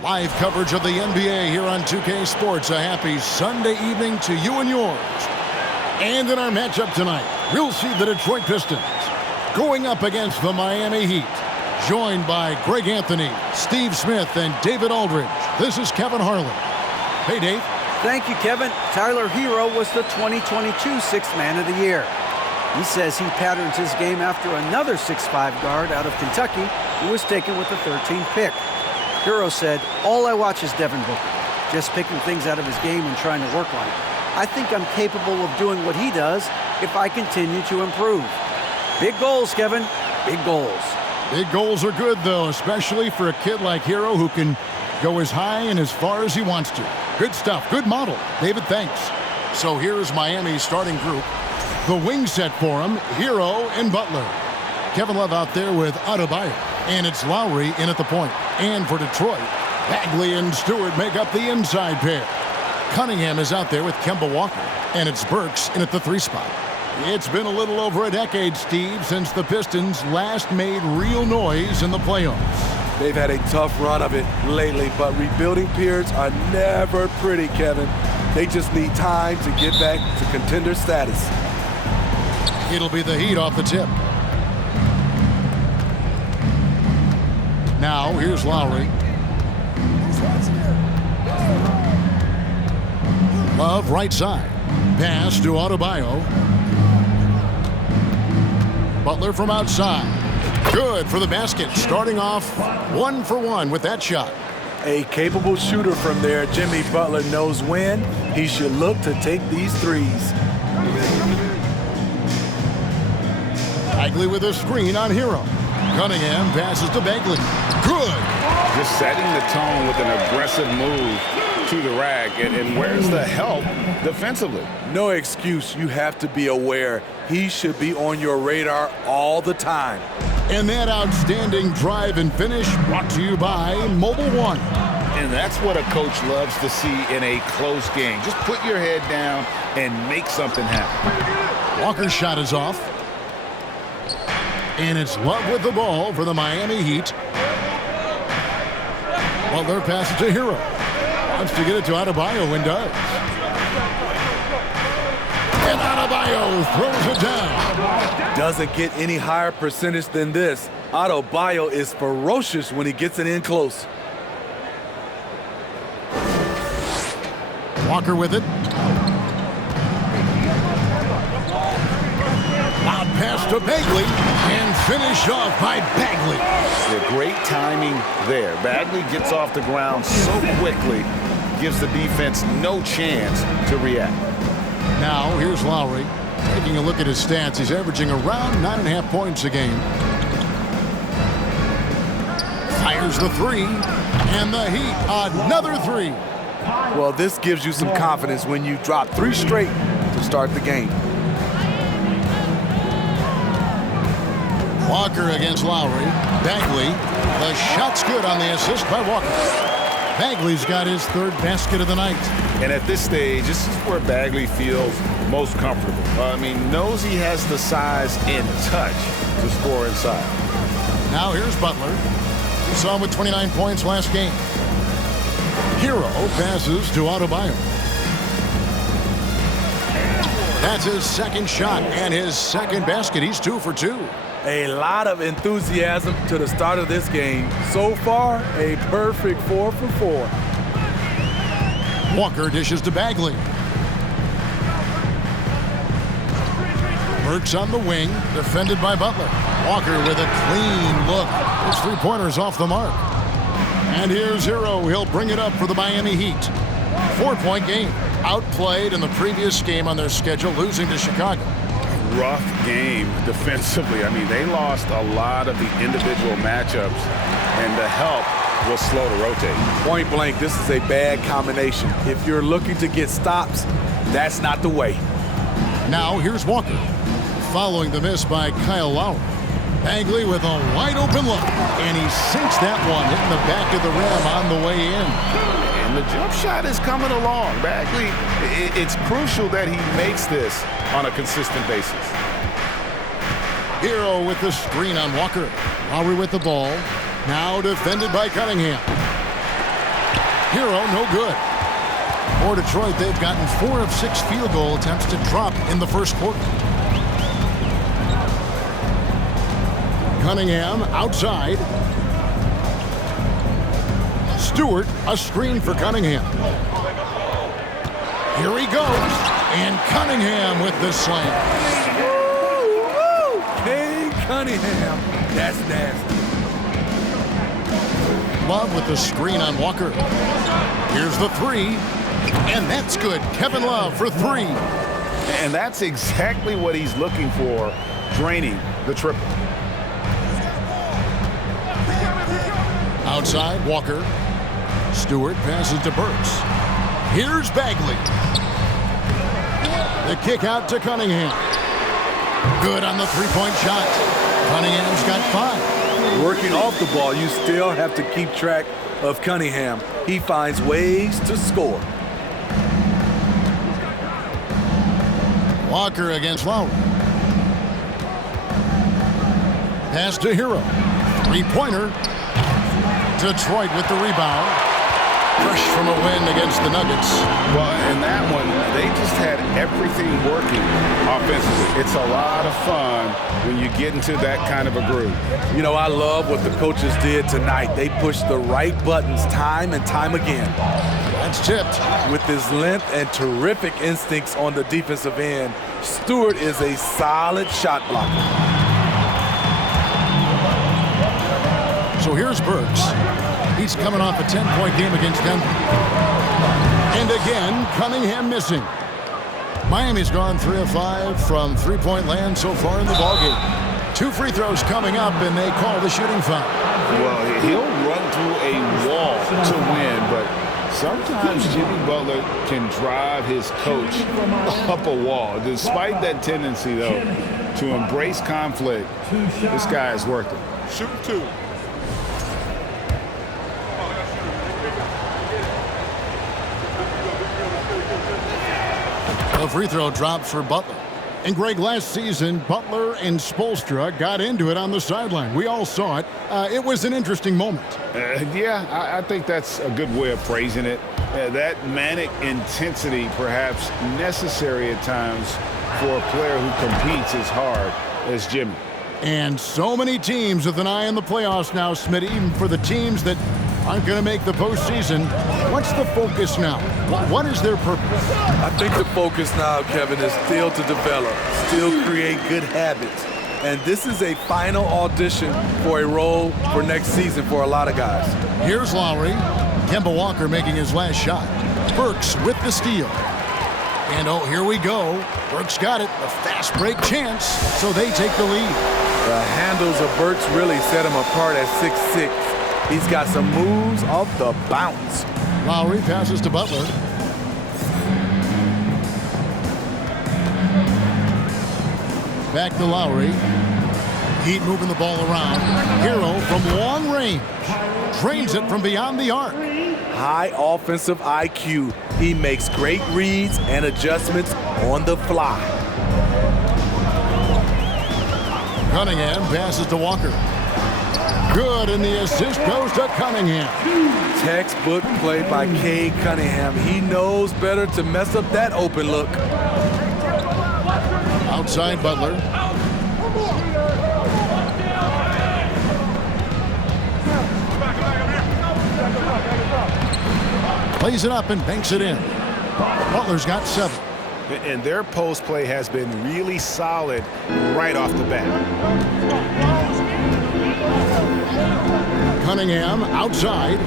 Live coverage of the NBA here on 2K Sports. A happy Sunday evening to you and yours. And in our matchup tonight, we'll see the Detroit Pistons going up against the Miami Heat. Joined by Greg Anthony, Steve Smith, and David Aldridge. This is Kevin Harlan. Hey, Dave. Thank you, Kevin. Tyler Hero was the 2022 Sixth Man of the Year. He says he patterns his game after another 6'5" guard out of Kentucky who was taken with the 13th pick. Hero said, "All I watch is Devin Booker, just picking things out of his game and trying to work on it. I think I'm capable of doing what he does if I continue to improve." Big goals, Kevin. Big goals. Big goals are good, though, especially for a kid like Hero who can go as high and as far as he wants to. Good stuff. Good model. David, thanks. So here's Miami's starting group. The wing set for him, Hero and Butler. Kevin Love out there with Adebayo. And it's Lowry in at the point. And for Detroit, Bagley and Stewart make up the inside pair. Cunningham is out there with Kemba Walker. And it's Burks in at the 3 spot. It's been a little over a decade, Steve, since the Pistons last made real noise in the playoffs. They've had a tough run of it lately, but rebuilding periods are never pretty, Kevin. They just need time to get back to contender status. It'll be the Heat off the tip. Now, here's Lowry. Love right side. Pass to Adebayo. Butler from outside. Good for the basket. Starting off 1 for 1 with that shot. A capable shooter from there. Jimmy Butler knows when he should look to take these threes. Bagley with a screen on Hero. Cunningham passes to Bagley. Good. Just setting the tone with an aggressive move to the rack. And where's the help defensively? No excuse. You have to be aware. He should be on your radar all the time. And that outstanding drive and finish brought to you by Mobile One. And that's what a coach loves to see in a close game. Just put your head down and make something happen. Walker's shot is off. And it's Love with the ball for the Miami Heat. Butler passes to Hero. Wants to get it to Adebayo and does. And Adebayo throws it down. Doesn't get any higher percentage than this. Adebayo is ferocious when he gets it in close. Walker with it. Loud pass to Bagley. And finished off by Bagley. Yeah, great timing there. Bagley gets off the ground so quickly, gives the defense no chance to react. Now, here's Lowry. Taking a look at his stats, he's averaging around 9.5 points a game. Fires the 3, and the Heat another 3. Well, this gives you some confidence when you drop 3 straight to start the game. Walker against Lowry. Bagley. The shot's good on the assist by Walker. Bagley's got his 3rd basket of the night. And at this stage, this is where Bagley feels most comfortable. Knows he has the size and touch to score inside. Now here's Butler. We saw him with 29 points last game. Hero passes to Adebayo. That's his 2nd shot and his 2nd basket. He's 2 for 2. A lot of enthusiasm to the start of this game. So far, a perfect 4 for 4. Walker dishes to Bagley. Burks on the wing, defended by Butler. Walker with a clean look. His 3-pointers off the mark. And here's Hero. He'll bring it up for the Miami Heat. 4-point game. Outplayed in the previous game on their schedule, losing to Chicago. Rough game defensively. They lost a lot of the individual matchups, and the help was slow to rotate. Point blank, this is a bad combination. If you're looking to get stops, that's not the way. Now here's Walker. Following the miss by Kyle Lowry. Bagley with a wide open look. And he sinks that one, hitting the back of the rim on the way in. And the jump shot is coming along. Bagley, it's crucial that he makes this on a consistent basis. Hero with the screen on Walker. Lowry with the ball. Now defended by Cunningham. Hero, no good. For Detroit, they've gotten 4 of 6 field goal attempts to drop in the first quarter. Cunningham outside. Stewart, a screen for Cunningham. Here he goes. And Cunningham with the slam. Hey, Cunningham. That's nasty. Love with the screen on Walker. Here's the 3. And that's good. Kevin Love for 3. And that's exactly what he's looking for, draining the triple. Outside, Walker. Stewart passes to Burks. Here's Bagley. The kick out to Cunningham. Good on the three-point shot. Cunningham's got 5. Working off the ball, you still have to keep track of Cunningham. He finds ways to score. Walker against Lowry. Pass to Hero. Three-pointer. Detroit with the rebound. Fresh from a win against the Nuggets. Well, in that one, they just had everything working offensively. It's a lot of fun when you get into that kind of a groove. You know, I love what the coaches did tonight. They pushed the right buttons time and time again. That's tipped. With his length and terrific instincts on the defensive end, Stewart is a solid shot blocker. So here's Burks. He's coming off a 10-point game against Denver. And again, Cunningham missing. Miami's gone 3 of 5 from three-point land so far in the ballgame. 2 free throws coming up, and they call the shooting foul. Well, he'll run through a wall to win, but sometimes Jimmy Butler can drive his coach up a wall. Despite that tendency, though, to embrace conflict, this guy is worth it. Shoot 2. A free throw drops for Butler. And Greg, last season, Butler and Spoelstra got into it on the sideline. We all saw it. It was an interesting moment. Yeah, I think that's a good way of phrasing it. That manic intensity, perhaps necessary at times for a player who competes as hard as Jimmy. And so many teams with an eye on the playoffs now, Smitty, even for the teams that aren't going to make the postseason. What's the focus now? What is their purpose? I think the focus now, Kevin, is still to develop, still create good habits. And this is a final audition for a role for next season for a lot of guys. Here's Lowry. Kemba Walker making his last shot. Burks with the steal. And oh, here we go. Burks got it. A fast break chance, so they take the lead. The handles of Burks really set him apart at 6'6". He's got some moves off the bounce. Lowry passes to Butler. Back to Lowry. Heat moving the ball around. Hero from long range. Drains it from beyond the arc. High offensive IQ. He makes great reads and adjustments on the fly. Cunningham passes to Walker. Good, and the assist goes to Cunningham. Textbook play by Cade Cunningham. He knows better to mess up that open look. Outside Butler. Plays it up and banks it in. Butler's got 7. And their post play has been really solid right off the bat. Cunningham outside.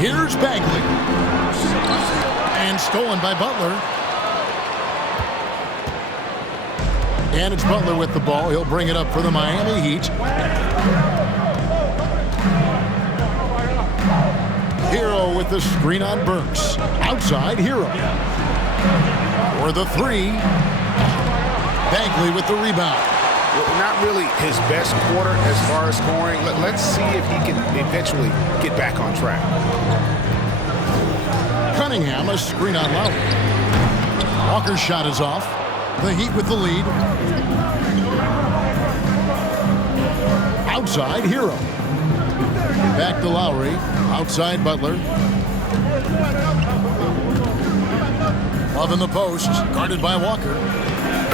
Here's Bagley. And stolen by Butler. And it's Butler with the ball. He'll bring it up for the Miami Heat. Hero with the screen on Burks. Outside, Hero. For the 3. Bagley with the rebound. Not really his best quarter as far as scoring. Let's see if he can eventually get back on track. Cunningham, a screen on Lowry. Walker's shot is off. The Heat with the lead. Outside, Hero. Back to Lowry. Outside, Butler. Love in the post. Guarded by Walker.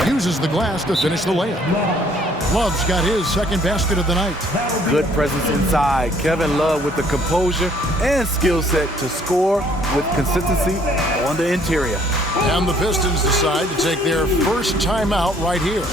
Uses the glass to finish the layup. Love's got his second basket of the night. Good presence inside. Kevin Love with the composure and skill set to score with consistency on the interior. And the Pistons decide to take their first timeout right here.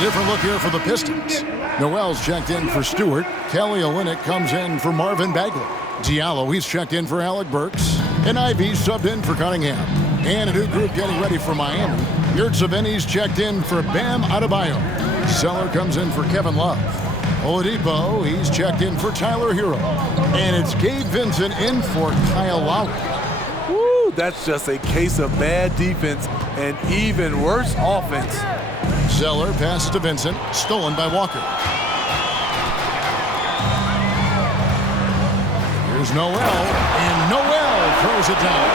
Different look here for the Pistons. Noel's checked in for Stewart. Kelly Olynyk comes in for Marvin Bagley. Diallo, he's checked in for Alec Burks. And Ivey's subbed in for Cunningham. And a new group getting ready for Miami. Yurtseven's checked in for Bam Adebayo. Zeller comes in for Kevin Love. Oladipo, he's checked in for Tyler Hero. And it's Gabe Vincent in for Kyle Lowry. Woo, that's just a case of bad defense and even worse offense. Zeller passes to Vincent, stolen by Walker. Here's Noel, and Noel throws it down.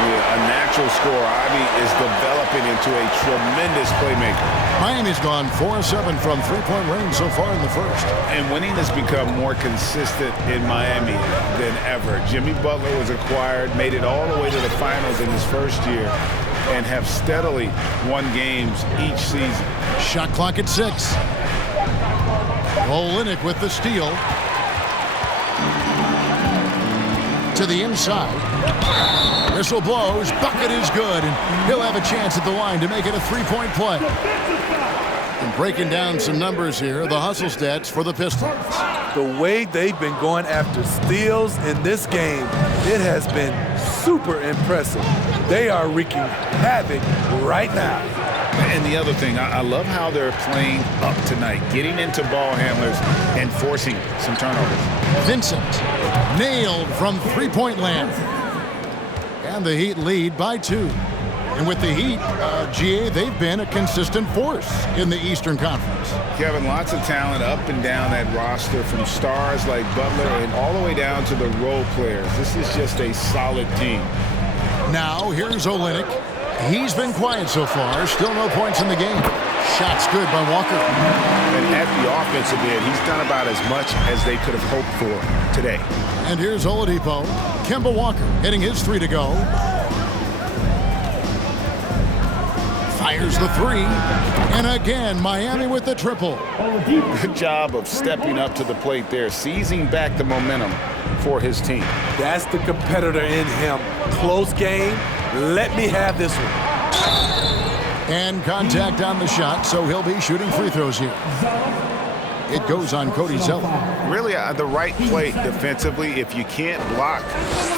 Yeah, a natural scorer. Ivey is developing into a tremendous playmaker. Miami's gone 4-7 from three-point range so far in the first. And winning has become more consistent in Miami than ever. Jimmy Butler was acquired, made it all the way to the finals in his first year, and have steadily won games each season. Shot clock at 6. Olynyk with the steal. To the inside. Whistle blows. Bucket is good. And he'll have a chance at the line to make it a three-point play. And breaking down some numbers here, the hustle stats for the Pistons. The way they've been going after steals in this game, it has been super impressive. They are wreaking havoc right now. And the other thing, I love how they're playing up tonight, getting into ball handlers and forcing some turnovers. Vincent nailed from three-point land. And the Heat lead by 2. And with the Heat, GA, they've been a consistent force in the Eastern Conference. Kevin, lots of talent up and down that roster, from stars like Butler and all the way down to the role players. This is just a solid team. Now, here's Olynyk. He's been quiet so far. Still no points in the game. Shot's good by Walker. And at the offensive end, he's done about as much as they could have hoped for today. And here's Oladipo. Kemba Walker hitting his 3 to go. Fires the 3. And again, Miami with the triple. Good job of stepping up to the plate there, seizing back the momentum for his team. That's the competitor in him. Close game. Let me have this one. And contact on the shot, so he'll be shooting free throws here. It goes on Cody Zeller. Really the right play defensively. If you can't block,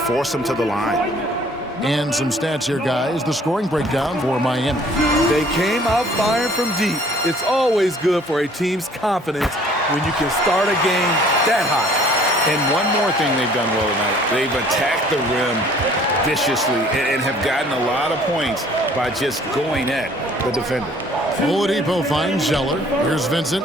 force them to the line. And some stats here, guys. The scoring breakdown for Miami. They came out firing from deep. It's always good for a team's confidence when you can start a game that hot. And one more thing they've done well tonight. They've attacked the rim viciously and have gotten a lot of points by just going at the defender. Oladipo finds Zeller. Here's Vincent.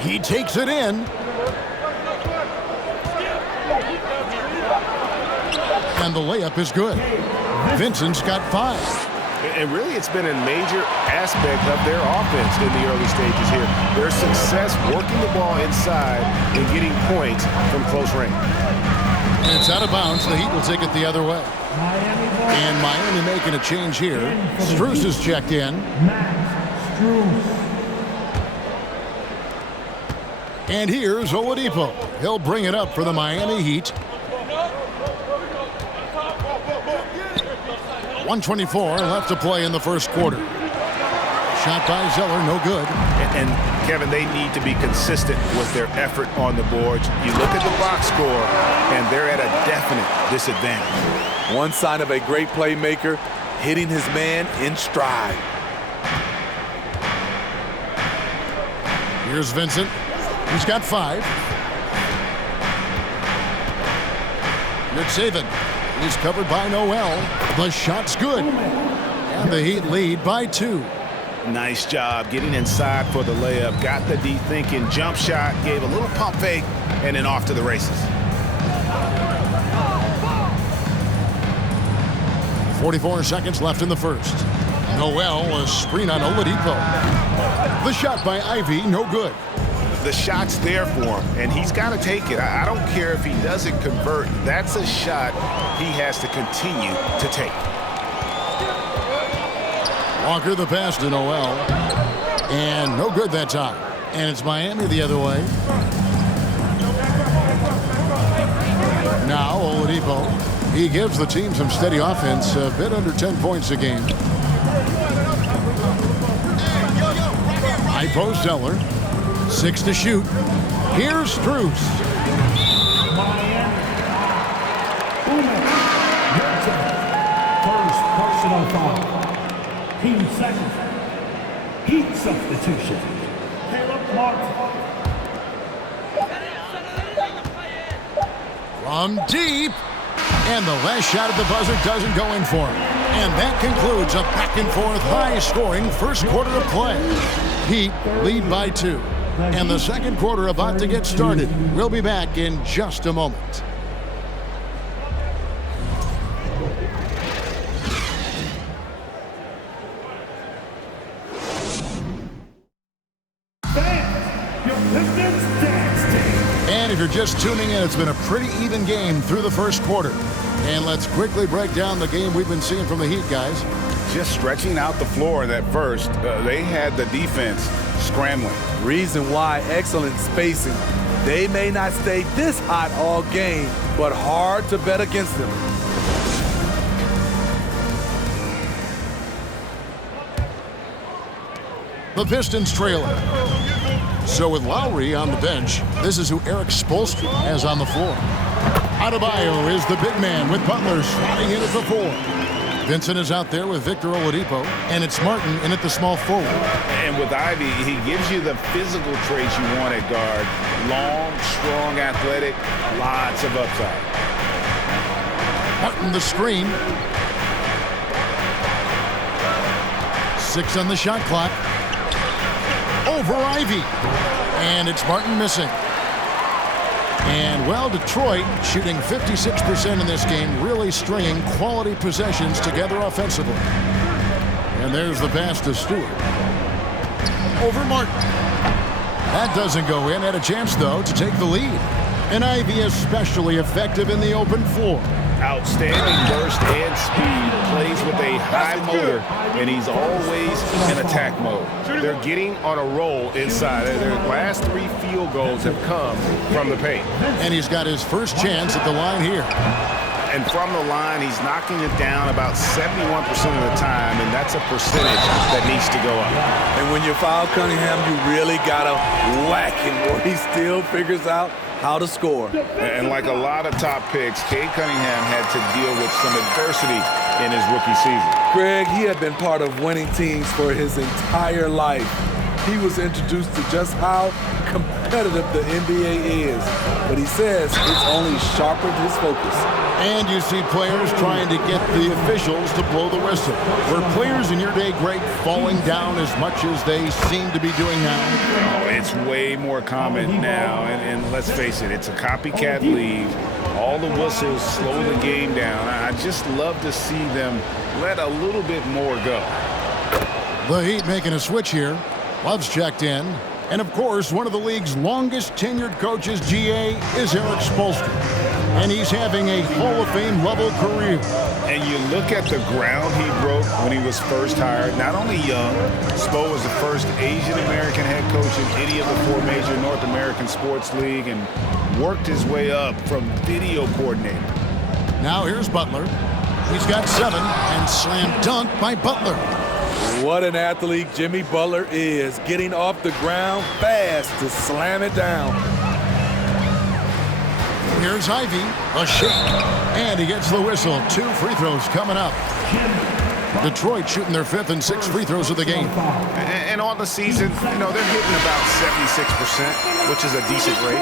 He takes it in. And the layup is good. Vincent's got 5. And really, it's been a major aspect of their offense in the early stages here. Their success working the ball inside and getting points from close range. It's out of bounds. The Heat will take it the other way. And Miami making a change here. Strus is checked in. And here's Oladipo. He'll bring it up for the Miami Heat. 1:24 left to play in the first quarter. Shot by Zeller, no good. And Kevin, they need to be consistent with their effort on the boards. You look at the box score, and they're at a definite disadvantage. One sign of a great playmaker, hitting his man in stride. Here's Vincent. He's got 5. Good saving. He's covered by Noel. The shot's good. And the Heat lead by 2. Nice job getting inside for the layup. Got the deep thinking jump shot, gave a little pump fake, and then off to the races. 44 seconds left in the first. Noel, a screen on Oladipo. The shot by Ivy, no good. The shot's there for him, and he's got to take it. I don't care if he doesn't convert. That's a shot he has to continue to take. Walker the pass to Noel. And no good that time. And it's Miami the other way. Now Oladipo. He gives the team some steady offense, a bit under 10 points a game. High post Zeller. 6 to shoot. Here's Strus. First personal foul. Team second. Heat substitution. Caleb Martin. From deep. And the last shot at the buzzer doesn't go in for him. And that concludes a back-and-forth, high-scoring first quarter of play. Heat lead by 2. And the second quarter about to get started. We'll be back in just a moment. And if you're just tuning in, it's been a pretty even game through the first quarter. And let's quickly break down the game we've been seeing from the Heat, guys. Just stretching out the floor in that first. They had the defense scrambling. Reason why, excellent spacing. They may not stay this hot all game, but hard to bet against them. The Pistons trailing. So with Lowry on the bench, this is who Eric Spoelstra has on the floor. Adebayo is the big man with Butler slotting in at the 4. Vincent is out there with Victor Oladipo, and it's Martin in at the small forward. And with Ivy, he gives you the physical traits you want at guard. Long, strong, athletic, lots of upside. Martin the screen. 6 on the shot clock. Over Ivy. And it's Martin missing. And, well, Detroit shooting 56% in this game, really stringing quality possessions together offensively. And there's the pass to Stewart. Over Martin. That doesn't go in. Had a chance, though, to take the lead. And Ivy especially effective in the open floor. Outstanding burst and speed. Plays with a high motor, and he's always in attack mode. They're getting on a roll inside. Their last 3 field goals have come from the paint. And he's got his first chance at the line here. And from the line, he's knocking it down about 71% of the time, and that's a percentage that needs to go up. And when you foul Cunningham, you really got to whack him, or he still figures out how to score. And like a lot of top picks, Cade Cunningham had to deal with some adversity in his rookie season. Greg, he had been part of winning teams for his entire life. He was introduced to just how competitive the NBA is. But he says it's only sharpened his focus. And you see players trying to get the officials to blow the whistle. Were players in your day, Greg, falling down as much as they seem to be doing now? Oh, it's way more common now. And let's face it, it's a copycat league. All the whistles slow the game down. I just love to see them let a little bit more go. The Heat making a switch here. Love's checked in. And, of course, one of the league's longest tenured coaches, GA, is Eric Spoelstra. and he's having a Hall of Fame level career. And you look at the ground he broke when he was first hired. Not only young, Spo was the first Asian-American head coach in any of the 4 major North American sports league and worked his way up from video coordinator. Now here's Butler. He's got 7 and slam dunk by Butler. What an athlete Jimmy Butler is, getting off the ground fast to slam it down. Here's Ivy, a shake, and he gets the whistle. 2 free throws coming up. Detroit shooting their 5th and 6th free throws of the game. And on the season, you know, they're hitting about 76%, which is a decent rate.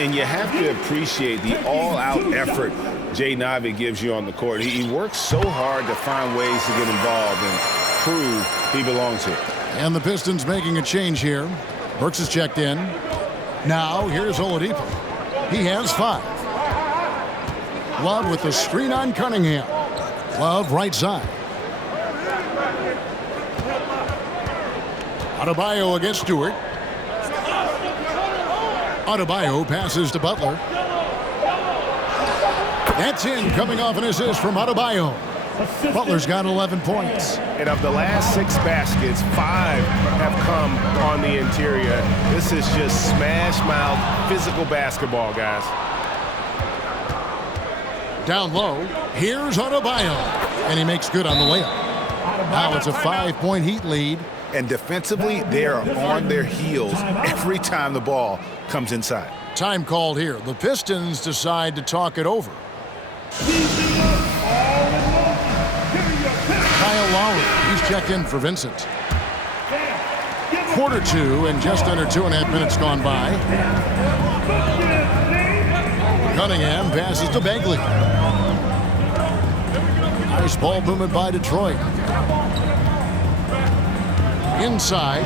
And you have to appreciate the all-out effort Jaden Ivey gives you on the court. He works so hard to find ways to get involved and prove he belongs here. And the Pistons making a change here. Burks is checked in. Now here's Oladipo. He has 5. Love with the screen on Cunningham. Love right side. Adebayo against Stewart. Adebayo passes to Butler. That's in, coming off an assist from Adebayo. Butler's got 11 points. And of the last 6 baskets, 5 have come on the interior. This is just smash-mouth physical basketball, guys. Down low, here's Adebayo. And he makes good on the layup. Now it's a 5-point Heat lead. And defensively, they are on their heels every time the ball comes inside. Time called here. The Pistons decide to talk it over. Kyle Lowry, he's checked in for Vincent. Quarter 2 and just under 2.5 minutes gone by. Cunningham passes to Bagley. Nice ball movement by Detroit. Inside.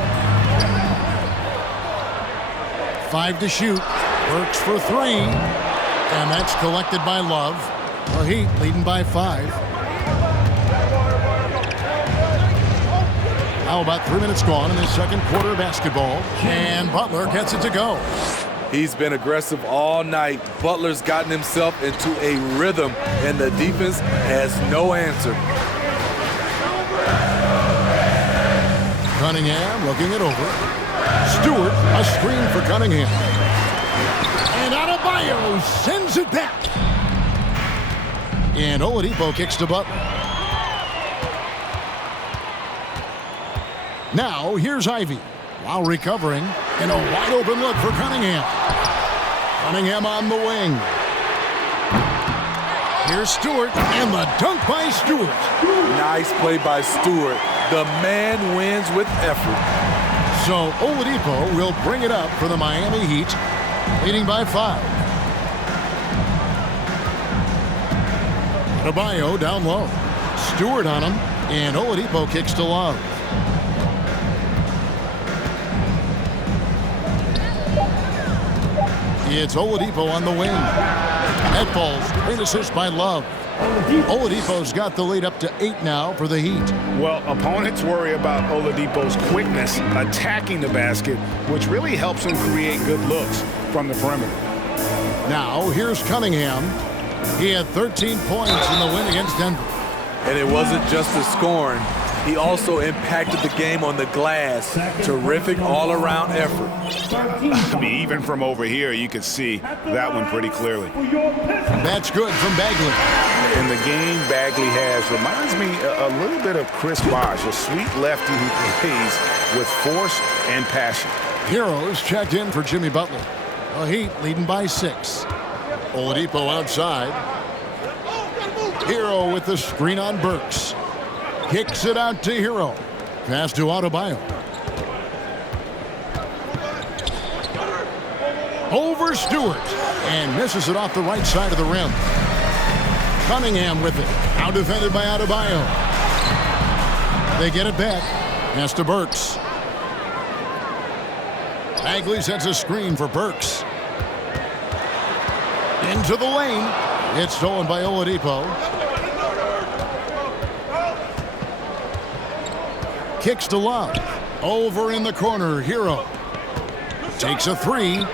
5 to shoot. Works for 3. And that's collected by Love. The Heat leading by 5. Now about 3 minutes gone in the second quarter of basketball. And Butler gets it to go. He's been aggressive all night. Butler's gotten himself into a rhythm, and the defense has no answer. Cunningham looking it over. Stewart, a screen for Cunningham. And Adebayo sends it back. And Oladipo kicks to Butler. Now here's Ivy. While recovering, and a wide open look for Cunningham. Cunningham on the wing. Here's Stewart, and the dunk by Stewart. Nice play by Stewart. The man wins with effort. So Oladipo will bring it up for the Miami Heat, leading by 5. Adebayo down low. Stewart on him, and Oladipo kicks to Love. It's Oladipo on the wing. That falls. Great assist by Love. Oladipo's got the lead up to 8 now for the Heat. Well, opponents worry about Oladipo's quickness attacking the basket, which really helps him create good looks from the perimeter. Now, here's Cunningham. He had 13 points in the win against Denver. And it wasn't just the scoring. He also impacted the game on the glass. Terrific all-around effort. I mean, even from over here, you could see that one pretty clearly. That's good from Bagley. And the game Bagley has reminds me a little bit of Chris Bosh, a sweet lefty who plays with force and passion. Heroes checked in for Jimmy Butler. The Heat leading by 6. Oladipo outside. Hero with the screen on Burks. Kicks it out to Hero. Pass to Adebayo. Over Stewart. And misses it off the right side of the rim. Cunningham with it. Now defended by Adebayo. They get it back. Pass to Burks. Bagley sets a screen for Burks. Into the lane. It's stolen by Oladipo. Kicks to Love. Over in the corner, Hero. Takes a 3.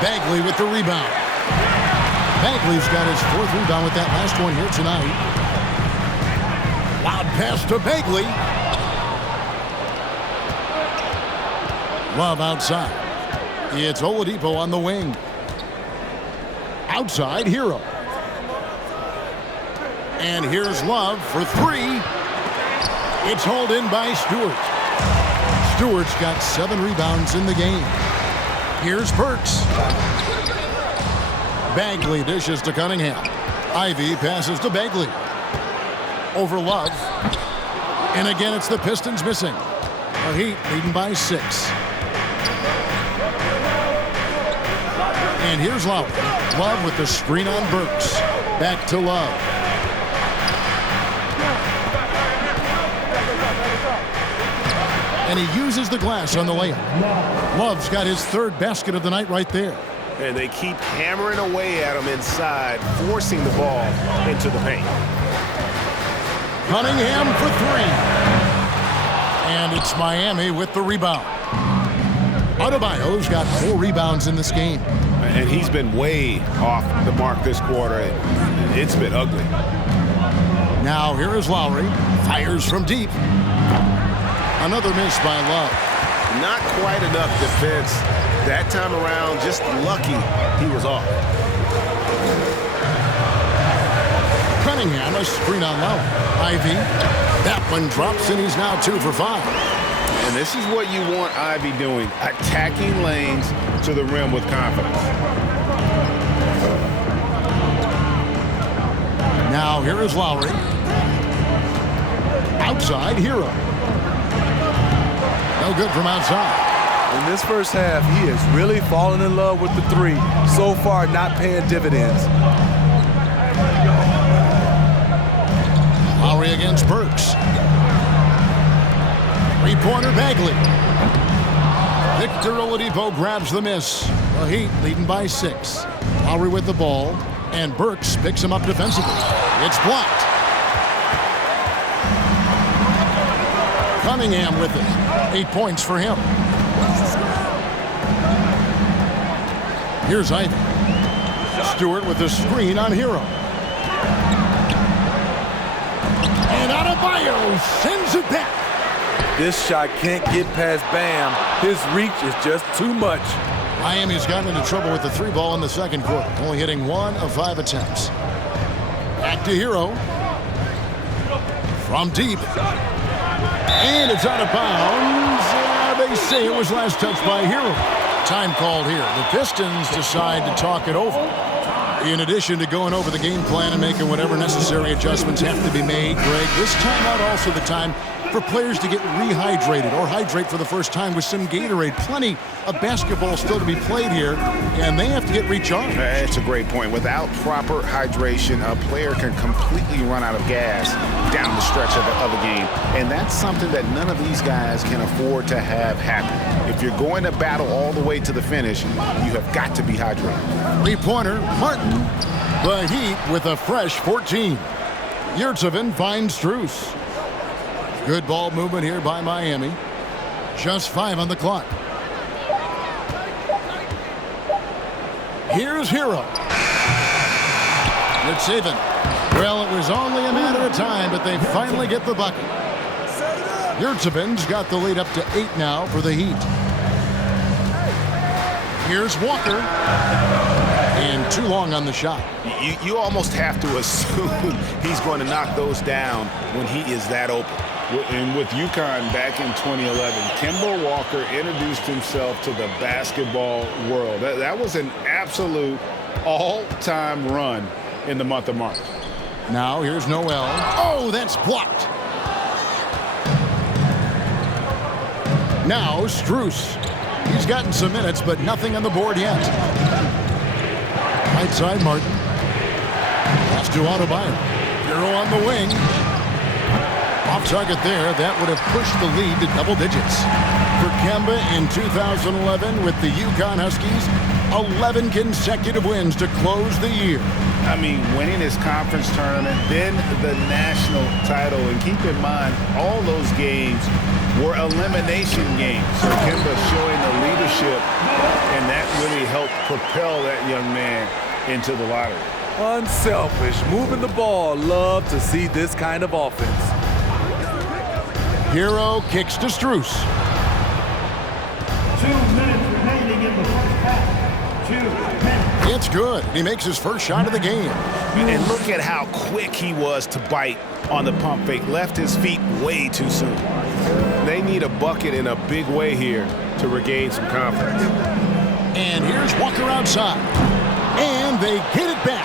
Bagley with the rebound. Bagley's got his 4th rebound with that last one here tonight. Loud pass to Bagley. Love outside. It's Oladipo on the wing. Outside, Hero. And here's Love for 3. It's hauled in by Stewart. Stewart's got 7 rebounds in the game. Here's Burks. Bagley dishes to Cunningham. Ivy passes to Bagley. Over Love. And again, it's the Pistons missing. The Heat leading by 6. And here's Love. Love with the screen on Burks. Back to Love. And he uses the glass on the layup. Love's got his 3rd basket of the night right there. And they keep hammering away at him inside, forcing the ball into the paint. Cunningham for 3. And it's Miami with the rebound. Adebayo's got 4 rebounds in this game. And he's been way off the mark this quarter. It's been ugly. Now here is Lowry. Fires from deep. Another miss by Love. Not quite enough defense that time around. Just lucky he was off. Cunningham, a screen on Lowry. Ivy. That one drops, and he's now 2 for 5. And this is what you want Ivy doing, attacking lanes to the rim with confidence. Now here is Lowry. Outside, Hero. No good from outside. In this first half, he has really fallen in love with the 3. So far, not paying dividends. Lowry against Burks. 3-pointer Bagley. Victor Oladipo grabs the miss. The Heat leading by 6. Lowry with the ball, and Burks picks him up defensively. It's blocked. Cunningham with it. 8 points for him. Here's Ivy. Stewart with the screen on Hero. And Adebayo sends it back. This shot can't get past Bam. His reach is just too much. Miami's gotten into trouble with the 3 ball in the second quarter, only hitting 1 of 5 attempts. Back to Hero. From deep. And it's out of bounds. They say it was last touched by Hero. Time called here. The Pistons decide to talk it over. In addition to going over the game plan and making whatever necessary adjustments have to be made, Greg, this timeout also the time for players to get rehydrated or hydrate for the first time with some Gatorade. Plenty of basketball still to be played here, and they have to get recharged. That's a great point. Without proper hydration, a player can completely run out of gas down the stretch of a game. And that's something that none of these guys can afford to have happen. If you're going to battle all the way to the finish, you have got to be hydrated. 3-pointer, Martin. The Heat with a fresh 14. Yurtseven finds Strus. Good ball movement here by Miami. Just 5 on the clock. Here's Hero. It's even. Well, it was only a matter of time, but they finally get the bucket. Yurtseven's got the lead up to 8 now for the Heat. Here's Walker. And too long on the shot. You almost have to assume he's going to knock those down when he is that open. And with UConn back in 2011, Kemba Walker introduced himself to the basketball world. That was an absolute all-time run in the month of March. Now here's Noel. Oh, that's blocked. Now Strus. He's gotten some minutes, but nothing on the board yet. Right side, Martin. Pass to Adebayo. Hero on the wing. Off target there. That would have pushed the lead to double digits. For Kemba in 2011 with the UConn Huskies, 11 consecutive wins to close the year. I mean, winning his conference tournament, then the national title. And keep in mind, all those games were elimination games. So Kemba showing the leadership, and that really helped propel that young man into the lottery. Unselfish, moving the ball. Love to see this kind of offense. Hero kicks to Strus. 2 minutes remaining in the first half. 2 minutes. It's good. He makes his first shot of the game. And look at how quick he was to bite on the pump fake. Left his feet way too soon. They need a bucket in a big way here to regain some confidence. And here's Walker outside. And they get it back.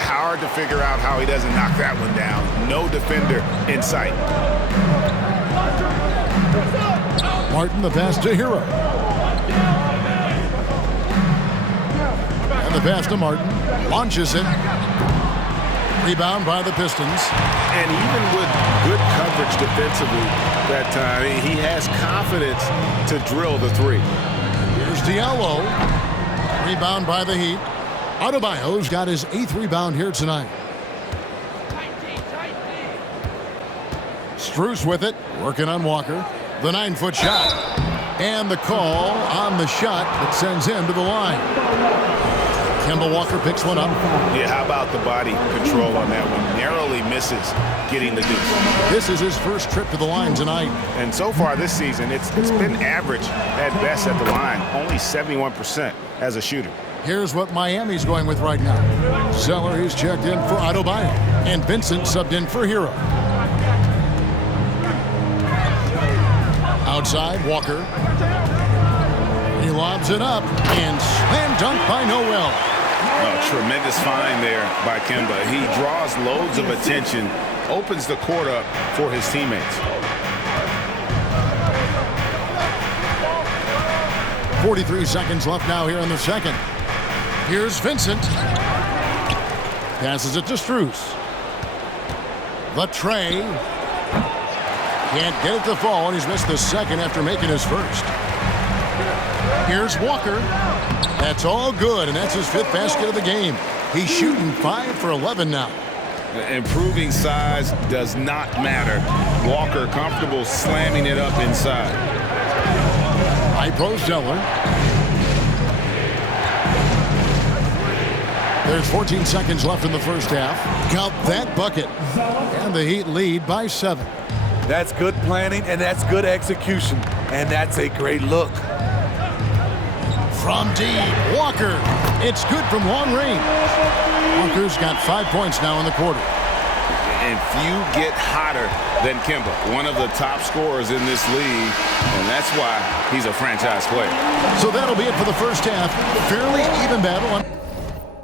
Hard to figure out how he doesn't knock that one down. No defender in sight. Martin, the pass to Hero. And the pass to Martin. Launches it. Rebound by the Pistons. And even with good coverage defensively that time, he has confidence to drill the three. Here's Diallo. Rebound by the Heat. Adebayo's got his 8th rebound here tonight. Strus with it, working on Walker. The 9-foot shot. And the call on the shot that sends him to the line. Kemba Walker picks one up. Yeah, how about the body control on that one? Narrowly misses getting the deuce. This is his first trip to the line tonight. And so far this season, it's been average at best at the line. Only 71% as a shooter. Here's what Miami's going with right now. Zeller, he's checked in for Adebayo. And Vincent subbed in for Hero. Outside, Walker. He lobs it up and slam dunk by Noel. Oh, tremendous find there by Kemba. He draws loads of attention, opens the court up for his teammates. 43 seconds left now here in the second. Here's Vincent. Passes it to Strus. The tray. Can't get it to fall, and he's missed the second after making his first. Here's Walker. That's all good, and that's his 5th basket of the game. He's shooting 5 for 11 now. Improving size does not matter. Walker comfortable slamming it up inside. High post Zeller. There's 14 seconds left in the first half. Count that bucket. And the Heat lead by 7. That's good planning, and that's good execution. And that's a great look. From deep, Walker. It's good from long range. Walker's got 5 points now in the quarter. And few get hotter than Kemba, one of the top scorers in this league, and that's why he's a franchise player. So that'll be it for the first half. Fairly even battle.